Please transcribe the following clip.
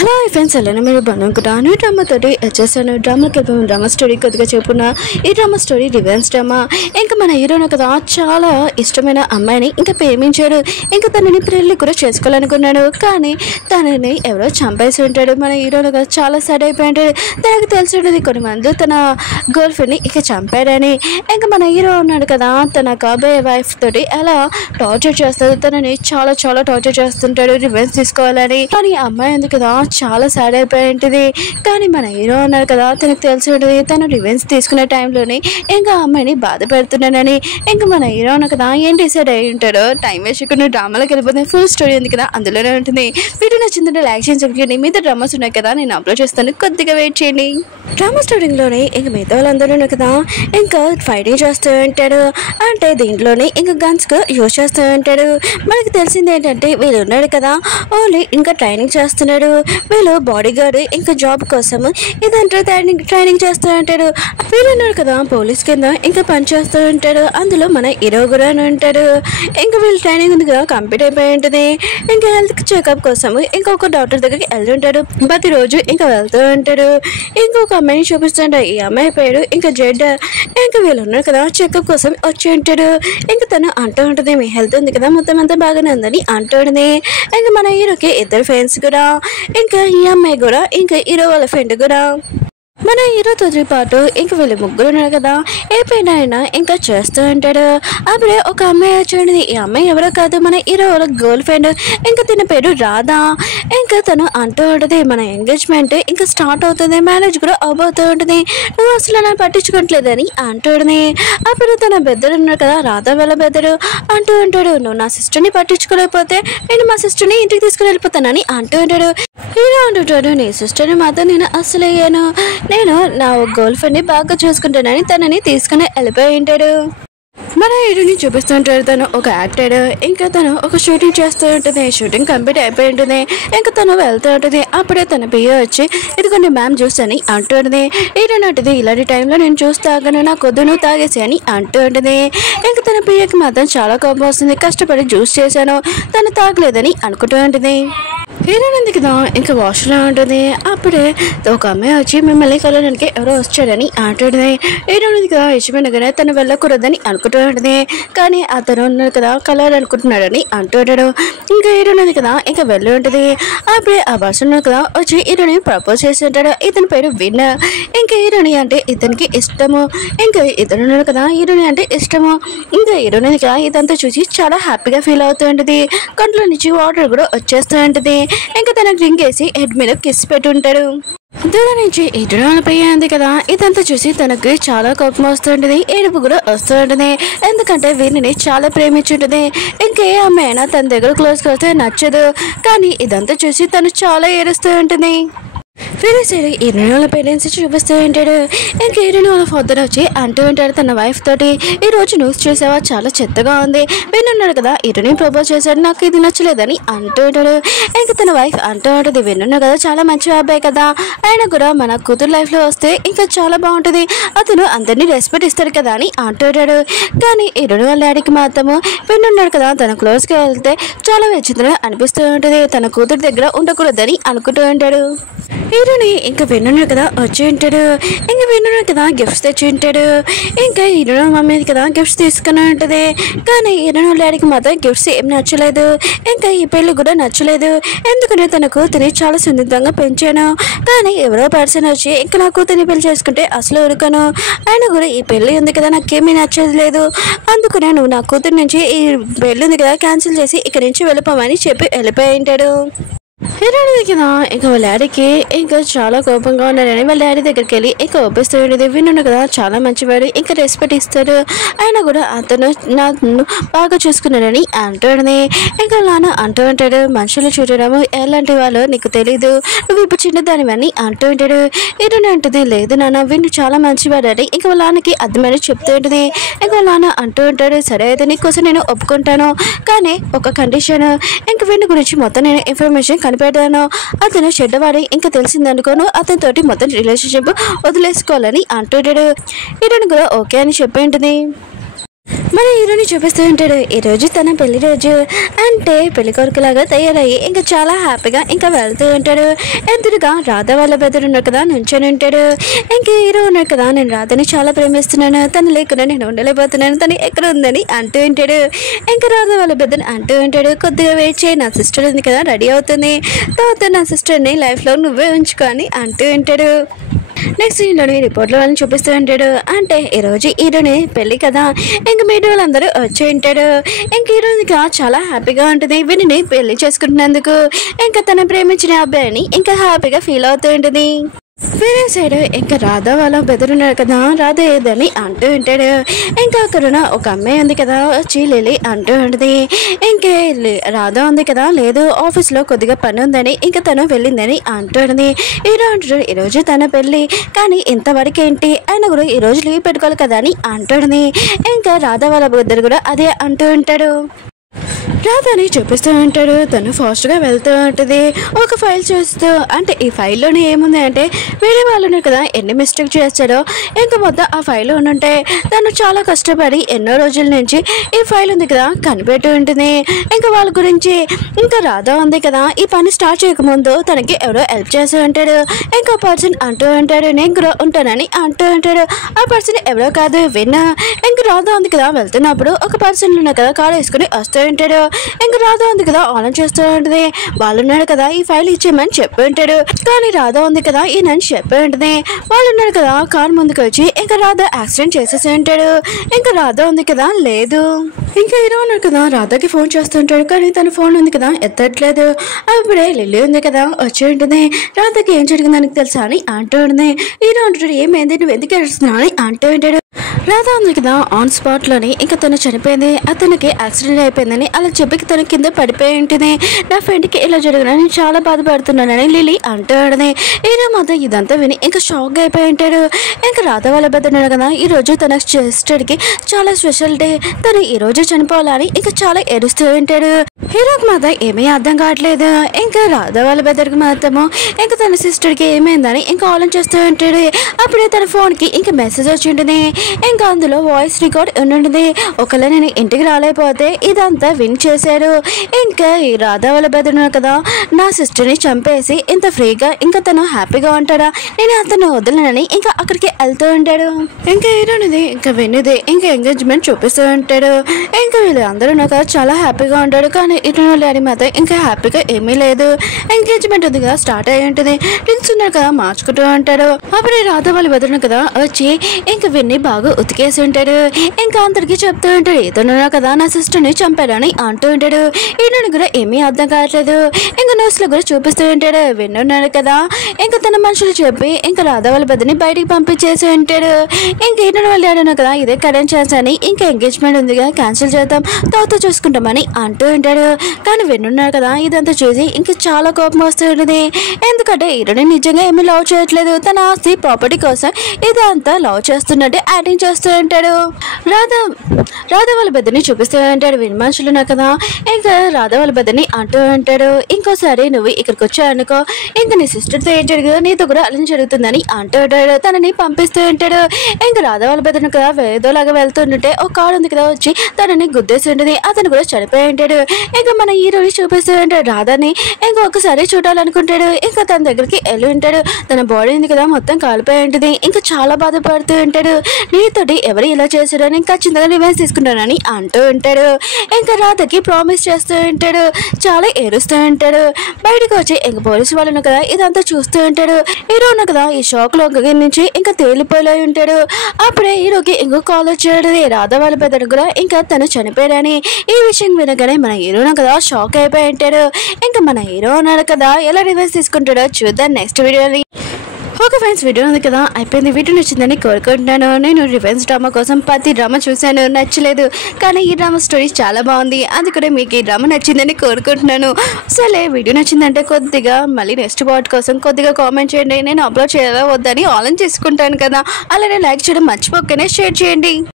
Hello friends, ఎలా మీరు బాగున్నాను. డ్రామా తోటి వచ్చేసాను. డ్రామాకి వెళ్ళిపోయాము. డ్రామా స్టోరీ కొద్దిగా చెప్పున్నా. ఈ డ్రామా స్టోరీ రివెన్స్ డ్రామా. ఇంకా మన హీరోను కదా చాలా ఇష్టమైన అమ్మాయిని ఇంకా ప్రేమించాడు. ఇంకా తనని పెళ్లి కూడా చేసుకోవాలనుకున్నాడు. కానీ తనని ఎవరో చంపేసి ఉంటాడు. మన హీరోను కదా చాలా సాడ్ అయిపోయింటాడు. తనకు తెలిసి ఉంటుంది కొన్ని మంది తన గర్ల్ ఫ్రెండ్ని ఇక చంపాడని. ఇంకా మన హీరో ఉన్నాడు కదా, తన కాబోయే వైఫ్ తోటి అలా టార్చర్ చేస్తాడు. తనని చాలా చాలా టార్చర్ చేస్తుంటాడు రివెన్స్ తీసుకోవాలని. కానీ అమ్మాయి ఉంది కదా చాలా సాడ్ అయిపోయి ఉంటుంది. కానీ మన హీరో ఉన్నారు కదా, తనకు తెలిసి ఉంటుంది తను రివెన్స్ తీసుకునే టైంలోనే ఇంకా అమ్మాయిని బాధ పెడుతున్నానని. ఇంకా మన హీరో ఉన్నారు కదా ఏం డిసైడ్ అయ్యి ఉంటాడో టైం వేస్ట్ ఇక్కడ డ్రామాలోకి వెళ్ళిపోతుంది. ఫుల్ స్టోరీ ఉంది కదా అందులోనే ఉంటుంది. వీడియో నచ్చిందంటే లైక్ చేయండి. మిగతా డ్రామాస్ ఉన్నాయి కదా నేను అప్లోడ్ చేస్తాను, కొద్దిగా వెయిట్ చేయండి. డ్రామా స్టోరీలోనే ఇంకా మిగతా వాళ్ళందరూ ఉన్నారు కదా ఇంకా ఫైటింగ్ చేస్తూ ఉంటాడు. అంటే దీంట్లోనే ఇంకా గన్స్ యూజ్ చేస్తూ ఉంటాడు. మనకి తెలిసింది ఏంటంటే వీళ్ళు ఉన్నాడు కదా ఓన్లీ ఇంకా ట్రైనింగ్ చేస్తున్నాడు. వీళ్ళు బాడీ గార్డ్ ఇంకా జాబ్ కోసం ఇదంతా ట్రైనింగ్ చేస్తూ ఉంటాడు. వీళ్ళు ఉన్నాడు కదా పోలీస్ కింద ఇంకా పని చేస్తూ ఉంటాడు. అందులో మన హీరో కూడా ఉంటాడు. ఇంకా వీళ్ళు ట్రైనింగ్ ఉంది కదా కంప్లీట్ అయిపోయి ఉంటుంది. ఇంకా హెల్త్ చెకప్ కోసం ఇంకొక డాక్టర్ దగ్గరికి వెళ్తుంటాడు. ప్రతిరోజు ఇంకా వెళ్తూ ఉంటాడు. ఇంకొక అమ్మాయిని చూపిస్తుంటాడు. ఈ అమ్మాయి పేరు ఇంకా జెడ్. ఇంకా వీళ్ళు ఉన్నారు కదా చెకప్ కోసం వచ్చి ఉంటాడు. ఇంకా తను అంటూ ఉంటుంది మీ హెల్త్ ఉంది కదా మొత్తం అంతా బాగానే ఉందని అంటూ ఉంటుంది. ఇంకా మన హీరోకి ఇద్దరు ఫ్రెండ్స్ కూడా, ఇంకా ఈ అమ్మాయి కూడా, ఇంకా హీరో వాళ్ళ ఫ్రెండ్ కూడా. మన హీరోతో పాటు ఇంక వీళ్ళు ముగ్గురు ఉన్నారు కదా ఏ పైన అయినా ఇంకా చేస్తూ ఉంటాడు. అప్పుడే ఒక అమ్మాయి వచ్చింది. ఈ అమ్మాయి ఎవరో కాదు మన హీరో వాళ్ళ గర్ల్ ఫ్రెండ్. ఇంకా తిన పేరు రాధా. ఇంకా తను అంటూ ఉంటుంది మన ఎంగేజ్మెంట్ ఇంకా స్టార్ట్ అవుతుంది, మ్యారేజ్ కూడా అవబోతూ ఉంటుంది, నువ్వు అసలు నన్ను పట్టించుకోవట్లేదని అంటుంది. అప్పుడు తన బెద్దరు ఉన్నారు కదా రాధా వాళ్ళ బెద్దరు అంటూ ఉంటాడు నువ్వు నా సిస్టర్ని పట్టించుకోలేకపోతే నేను మా సిస్టర్ని ఇంటికి తీసుకుని వెళ్ళిపోతానని అంటూ ఉంటాడు. హీరో అంటుంటాడు నీ సిస్టర్ని మాత్రం నేను అసలు అయ్యాను, నేను నా గర్ల్ ఫ్రెండ్ని బాగా చూసుకుంటానని తనని తీసుకుని వెళ్ళిపోయి ఉంటాడు. మన హీరోని చూపిస్తూ ఉంటాడు. తను ఒక యాక్టర్. ఇంకా తను ఒక షూటింగ్ చేస్తూ ఉంటుంది. షూటింగ్ కంప్లీట్ అయిపోయి ఉంటుంది. ఇంకా తను వెళ్తూ ఉంటుంది. అప్పుడే తన పియ్య వచ్చి ఇదిగోండి మ్యామ్ జ్యూస్ అని అంటూ ఉంటుంది. ఏంటంటే ఇలాంటి టైంలో నేను జ్యూస్ తాగను, నా కొద్దు నువ్వు తాగేసి అని అంటూ ఉంటుంది. ఇంకా తన పియ్యకి మాత్రం చాలా కోపం వస్తుంది. కష్టపడి జ్యూస్ చేశాను తను తాగలేదని అనుకుంటూ ఉంటుంది. హీరోయిన్ ఉంది కదా ఇంకా వాష్లో ఉంటుంది. అప్పుడే ఒక అమ్మాయి వచ్చి మిమ్మల్ని కలవడానికి ఎవరో వచ్చాడని అంటుంది. హీరోయిన్ ఉంది కదా ఇష్టమైనగానే తను వెళ్ళకూడదని అనుకుంటూ ఉంటుంది. కానీ అతను ఉన్నాడు కదా కలవాలనుకుంటున్నాడని అంటుంటాడు. ఇంకా హీరోయిన్ ఉంది కదా ఇంకా వెళ్ళి ఉంటుంది. అప్పుడే ఆ బస్సు ఉన్నాడు కదా వచ్చి హీరోయిన్ ప్రపోజ్ చేసి ఉంటాడు. ఇతని పేరు విన్. ఇంకా హీరోయిన్ అంటే ఇతనికి ఇష్టము. ఇంకా ఇతను ఉన్నాడు కదా హీరోయిన్ అంటే ఇష్టము. ఇంకా హీరోయిన్ కదా ఇదంతా చూసి చాలా హ్యాపీగా ఫీల్ అవుతూ ఉంటుంది. కంట్లో నుంచి వాటర్ కూడా వచ్చేస్తూ ఉంటుంది. ఇంకా తన డ్రింక్ వేసి హెడ్ మీద కిస్ పెట్టుంటాడు. దూరం నుంచి ఎదురుపోయింది కదా ఇదంతా చూసి తనకి చాలా కోపం వస్తుంటుంది, ఏడుపు కూడా వస్తూ ఉంటుంది. ఎందుకంటే వీరిని చాలా ప్రేమించుంటుంది. ఇంకా ఏ అమ్మాయి అయినా తన దగ్గర క్లోజ్గా వస్తే నచ్చదు. కానీ ఇదంతా చూసి తను చాలా ఏడుస్తూ ఉంటుంది. వేరే సైడ్ హీరోయిన్ వాళ్ళ పేరెంట్స్ చూపిస్తూ ఉంటాడు. ఇంకా హీరోయిన్ వాళ్ళ ఫాదర్ వచ్చి అంటూ ఉంటాడు తన వైఫ్ తోటి ఈ రోజు న్యూస్ చూసావా చాలా చెత్తగా ఉంది, విన్నాడు కదా హీరోయిన్ ప్రపోజ్ చేశాడు నాకు ఇది నచ్చలేదని అంటూ ఉంటాడు. ఇంకా తన వైఫ్ అంటూ ఉంటుంది విన్నాడు కదా చాలా మంచి అబ్బాయి కదా, ఆయన కూడా మన కూతురు లైఫ్లో వస్తే ఇంకా చాలా బాగుంటుంది, అతను అందరినీ రెస్పెక్ట్ ఇస్తాడు కదా అని అంటూ ఉంటాడు. కానీ హీరోయిన్ వాళ్ళ డాడీకి మాత్రము విన్నాడు కదా తన క్లోజ్కి వెళ్తే చాలా విచిత్రంగా అనిపిస్తూ ఉంటుంది, తన కూతురు దగ్గర ఉండకూడదని అనుకుంటూ ఉంటాడు. హీరోని ఇంకా విన్నాడు కదా వచ్చి ఉంటాడు. ఇంకా విన్నాడు కదా గిఫ్ట్స్ తెచ్చి ఉంటాడు. ఇంకా హీరో మమ్మీ కదా గిఫ్ట్స్ తీసుకుని ఉంటుంది. కానీ హీరో డాడీకి మాత్రం గిఫ్ట్స్ ఏం నచ్చలేదు. ఇంకా ఈ పెళ్లి కూడా నచ్చలేదు. ఎందుకంటే తన కూతురిని చాలా సున్నితంగా పెంచాను. కానీ ఎవరో పర్సన్ వచ్చి ఇంకా నా కూతురిని పెళ్లి చేసుకుంటే అసలు ఉరకను, ఆయన కూడా ఈ పెళ్లి ఉంది కదా నాకేమీ నచ్చలేదు, అందుకనే నువ్వు నా కూతురి నుంచి ఈ పెళ్లి ఉంది కదా క్యాన్సిల్ చేసి ఇక్కడి నుంచి వెళ్ళిపోమని చెప్పి వెళ్ళిపోయి ఉంటాడు. హీరోయిన్ కదా ఇంకా వాళ్ళ డాడీకి ఇంకా చాలా కోపంగా ఉన్నాడని వాళ్ళ డాడీ దగ్గరికి వెళ్ళి ఇంకా ఒప్పిస్తూ ఉండేది. విన్నాడు కదా చాలా మంచివాడు ఇంకా రెస్పెక్ట్ ఇస్తాడు, ఆయన కూడా అతను నన్ను బాగా చూసుకున్నాడని అంటుంది. ఇంకా నాన్న అంటూ ఉంటాడు మనుషులు చూడడము ఎలాంటి వాళ్ళు నీకు తెలీదు, నువ్వు ఇప్పుడు చిన్నదానివని అంటూ ఉంటాడు. హీరోయిన్ అంటుంది లేదు నాన్న విన్ను చాలా మంచివాడని ఇంకా వాళ్ళ నాన్నకి అర్థమని చెప్తూ ఉంటుంది. ఇంకా వాళ్ళ నాన్న అంటూ ఉంటాడు సరే అయితే నీకోసం నేను ఒప్పుకుంటాను, కానీ ఒక కండిషన్, ఇంకా విన్ను గురించి మొత్తం నేను ఇన్ఫర్మేషన్ కనిపెట్టాను, అతను చెడ్డవాడి ఇంకా తెలిసిందనుకోను అతనితోటి మొత్తం రిలేషన్షిప్ వదిలేసుకోవాలని అంటుంటాడు. హీరోయిన్ కూడా ఓకే అని చెప్పి ఉంటుంది. మన హీరోని చూపిస్తూ ఉంటాడు. ఈరోజు తన పెళ్లి రోజు అంటే పెళ్లి కొడుకులాగా తయారయ్యి ఇంకా చాలా హ్యాపీగా ఇంకా వెళ్తూ ఉంటాడు. ఎదురుగా రాధ వాళ్ళ బెదరు ఉన్నాడు కదా, నుంచొని ఉంటాడు. ఇంకా హీరో ఉన్నాడు కదా, నేను రాధని చాలా ప్రేమిస్తున్నాను, తను లేకుండా నేను ఉండలేకపోతున్నాను, తను ఎక్కడ ఉందని అంటూ ఉంటాడు. ఇంకా రాధ వాళ్ళ బెదరు అంటూ ఉంటాడు, కొద్దిగా వెయిట్ చేయి, నా సిస్టర్ ఉంది కదా రెడీ అవుతుంది, తర్వాత నా సిస్టర్ని లైఫ్లో నువ్వే ఉంచుకో అని అంటూ ఉంటాడు. నెక్స్ట్ హీరోని రిపోర్ట్లో వాళ్ళని చూపిస్తూ ఉంటాడు. అంటే ఈరోజు హీరోని పెళ్ళి కదా, ఇంక మీడియా వాళ్ళందరూ వచ్చి ఉంటాడు. ఇంక హీరోయిన్గా చాలా హ్యాపీగా ఉంటుంది వీరిని పెళ్లి చేసుకుంటున్నందుకు. ఇంకా తన ప్రేమించిన అబ్బాయిని ఇంకా హ్యాపీగా ఫీల్ అవుతూ ఉంటుంది. వేరే సైడ్ ఇంకా రాధ వాళ్ళ బెదరున్నాడు కదా, రాధ ఏదని అంటూ ఉంటాడు. ఇంకా అక్కడున్న ఒక అమ్మాయి ఉంది కదా, వచ్చి లిలీ అంటూ ఉంటుంది. ఇంకే రాధ ఉంది కదా, లేదు ఆఫీస్లో కొద్దిగా పని ఉందని ఇంకా తను వెళ్ళిందని అంటూ ఉంటుంది. హీరో అంటాడు, ఈరోజు తన పెళ్ళి కానీ ఇంతవరకు ఏంటి, ఆయన కూడా ఈరోజు లీవ్ పెట్టుకోవాలి కదా అని అంటుంది. ఇంకా రాధ వాళ్ళ బుద్ధుడు కూడా అదే అంటూ ఉంటాడు. రాధని చూపిస్తూ ఉంటాడు. తను ఫాస్ట్గా వెళ్తూ ఉంటుంది. ఒక ఫైల్ చూస్తూ, అంటే ఈ ఫైల్లోనే ఏముంది అంటే వేరే వాళ్ళు కదా ఎన్ని మిస్టేక్ చేస్తాడో ఇంకా మొత్తం ఆ ఫైల్ ఉంటే తను చాలా కష్టపడి ఎన్నో రోజుల నుంచి ఈ ఫైల్ ఉంది కదా కనిపెట్టి ఉంటుంది. ఇంకా వాళ్ళ గురించి ఇంకా రాధ ఉంది కదా, ఈ పని స్టార్ట్ చేయకముందు తనకి ఎవరో హెల్ప్ చేస్తూ ఉంటాడు. ఇంకో పర్సన్ అంటూ ఉంటాడు, నేను కూడా ఉంటానని అంటూ ఉంటాడు. ఆ పర్సన్ ఎవరో కాదు, విన్నా. ఇంకా రాధ ఉంది కదా, వెళ్తున్నప్పుడు ఒక పర్సన్ ఉన్న కదా కారు వేసుకుని వస్తూ ఉంటాడు. ఇంకా రాధ ఉంది కదా ఆన్ చేస్తూ ఉంటుంది. వాళ్ళు ఉన్నారు కదా ఈ ఫైల్ ఇచ్చేయమని చెప్పి ఉంటాడు. కానీ రాధ ఉంది కదా ఈయనని చెప్పి ఉంటుంది. వాళ్ళు ఉన్నారు కదా కారు ముందుకు వచ్చి ఇంకా రాధ యాక్సిడెంట్ చేసేసి ఉంటాడు. ఇంకా రాధ ఉంది కదా లేదు. ఇంకా హీరో ఉన్నారు కదా రాధకి ఫోన్ చేస్తుంటాడు, కానీ తన ఫోన్ ఉంది కదా ఎత్తట్లేదు. అప్పుడే లిల్లీ ఉంది కదా వచ్చి ఉంటుంది. రాధకి ఏం జరిగిందని తెలుసా అని అంటూ ఉంటుంది. హీరో అంటాడు, ఏమైంది, నువ్వు ఎందుకు ఏడుస్తున్నావు అని అంటూ ఉంటాడు. రాధ ఉంది కదా ఆన్ స్పాట్లోని ఇంకా తను చనిపోయింది, అతనికి యాక్సిడెంట్ అయిపోయిందని అలా చెప్పి తన కింద పడిపోయి ఉంటుంది. నా ఫ్రెండ్కి ఇలా జరిగిన నేను చాలా బాధపడుతున్నానని లిల్లీ అంటూ ఉంటుంది. హీరో మాత్రం ఇదంతా విని ఇంకా షాక్గా అయిపోయి ఉంటాడు. ఇంకా రాధ వాళ్ళ బెదరున్నాడు కదా, ఈరోజు తన సిస్టర్కి చాలా స్పెషల్ డే, తను ఈరోజు చనిపోవాలని ఇంకా చాలా ఏడుస్తూ ఉంటాడు. హీరోకి మాత్రం ఏమీ అర్థం కావట్లేదు. ఇంకా రాధ వాళ్ళ బెదరికి మాత్రము ఇంకా తన సిస్టర్కి ఏమైందని ఇంకా ఆలోచిస్తూ ఉంటాడు. అప్పుడే తన ఫోన్కి ఇంకా మెసేజ్ వచ్చి ఉంటుంది. ఇంకా అందులో వాయిస్ రికార్డ్ ఉంటుంది. ఒకవేళ నేను ఇంటికి రాలేకపోతే ఇదంతా విన్ చేశారు. ఇంకా ఈ రాధ వాళ్ళ బెదరు కదా, నా సిస్టర్ని చంపేసి ఇంత ఫ్రీగా ఇంకా తను హ్యాపీగా ఉంటాడా, నేను అతను వదలనని ఇంకా అక్కడికి వెళ్తూ ఉంటాడు. ఇంకా హీరోనిది ఇంకా విన్నది ఇంకా ఎంగేజ్మెంట్ చూపిస్తూ ఉంటాడు. ఇంకా వీళ్ళందరూ నాకు చాలా హ్యాపీగా ఉంటాడు, కానీ ఇటు డాడీ మాత్రం ఇంకా హ్యాపీగా ఏమీ లేదు. ఎంగేజ్మెంట్ ఉంది కదా స్టార్ట్ అయ్యి ఉంటుంది. డ్రింక్స్ ఉన్నారు కదా మార్చుకుంటూ ఉంటాడు. అప్పుడే రాధ వాళ్ళ బెదరు కదా వచ్చి ఇంకా విన్ని బాగా ఉతికేసి ఉంటాడు. ఇంకా అందరికి చెప్తూ ఉంటాడు, ఇతను కదా నా సిస్టర్ని చంపాడని అంటూ ఉంటాడు. ఈయన కూడా ఏమీ అర్థం కావట్లేదు. ఇంకా న్యూస్లో కూడా చూపిస్తూ ఉంటాడు. విన్నాడు కదా ఇంకా తన మనుషులు చెప్పి ఇంకా రాధ వాళ్ళ బెదర్ని బయటికి పంపించేసి ఉంటాడు. ఇంకా ఈయన వాళ్ళు ఆడాను కదా ఇదే కరెంట్ ఛాన్స్ అని ఇంకా ఎంగేజ్మెంట్ ఉందిగా క్యాన్సిల్ చేద్దాం, తర్వాత చూసుకుంటామని అంటూ ఉంటాడు. కానీ విన్నాడు కదా ఇదంతా చూసి ఇంకా చాలా కోపం వస్తూ ఉంటుంది. ఎందుకంటే హీరోని నిజంగా ఏమీ లవ్ చేయట్లేదు, తన ఆస్తి ప్రాపర్టీ కోసం ఇదంతా లవ్ చేస్తున్నట్టు యాక్టింగ్ చేస్తూ ఉంటాడు. రాధ వాళ్ళ బెదర్ని చూపిస్తూ ఉంటాడు. విని మనుషులు ఉన్నారు కదా ఇంకా రాధ వాళ్ళ బెదర్ని అంటూ ఉంటాడు, ఇంకోసారి నువ్వు ఇక్కడికి వచ్చావనుకో ఇంకా నీ సిస్టర్తో ఏం జరిగిందో నీతో కూడా అలా జరుగుతుందని అంటూ ఉంటాడు. తనని పంపిస్తూ ఉంటాడు. ఇంకా రాధ వాళ్ళ బెదర్ని కదా ఏదోలాగా వెళ్తుంటే ఒక కారు ఉంది కదా వచ్చి తనని గుద్దేసి ఉంటుంది. అతను కూడా చనిపోయి ఉంటాడు. ఇంకా మన హీరోని చూపిస్తూ ఉంటాడు. రాధని ఇంకా ఒకసారి చూడాలనుకుంటాడు. ఇంకా తన దగ్గరికి వెళ్ళి ఉంటాడు. తన బాడీ ఉంది కదా మొత్తం కాలిపోయి ఉంటుంది. ఇంకా చాలా బాధపడుతూ ఉంటాడు. నీతోటి ఎవరు ఇలా చేశారో నేను ఖచ్చితంగా రివెంజ్ తీసుకుంటానని అంటూ ఉంటాడు. ఇంకా రాధకి ప్రామిస్ చేస్తూ ఉంటాడు. చాలా ఏడుస్తూ ఉంటాడు. బయటకు వచ్చి ఇంకా పోలీసు వాళ్ళు కదా ఇదంతా చూస్తూ ఉంటాడు. హీరో ఉన్న కదా ఈ షాక్ లో నుంచి ఇంకా తేలిపోయి ఉంటాడు. అప్పుడే హీరోకి ఇంకో కాల్ వచ్చాడు. రాధ వాళ్ళ బెదరు కూడా ఇంకా తను చనిపోయాడని. ఈ విషయం వినగానే మన హీరోను కదా షాక్ అయిపోయి ఉంటాడు. ఇంకా మన హీరో ఉన్నాడు కదా ఎలా రివెంజ్ తీసుకుంటాడో చూద్దాం నెక్స్ట్ వీడియోని. ఓకే ఫ్రెండ్స్, వీడియో ఉంది కదా అయిపోయింది. వీడియో నచ్చిందని కోరుకుంటున్నాను. నేను రివెంజ్ డ్రామా కోసం ప్రతి డ్రామా చూశాను, నచ్చలేదు, కానీ ఈ డ్రామా స్టోరీ చాలా బాగుంది. అందుకనే మీకు ఈ డ్రామా నచ్చిందని కోరుకుంటున్నాను. సరే వీడియో నచ్చిందంటే కొద్దిగా మళ్ళీ నెక్స్ట్ పార్ట్ కోసం కొద్దిగా కామెంట్ చేయండి. నేను అప్లోడ్ చేయాలా వద్దని ఆలోచించుకుంటాను కదా, అలానే లైక్ చేయడం మర్చిపోకనే షేర్ చేయండి.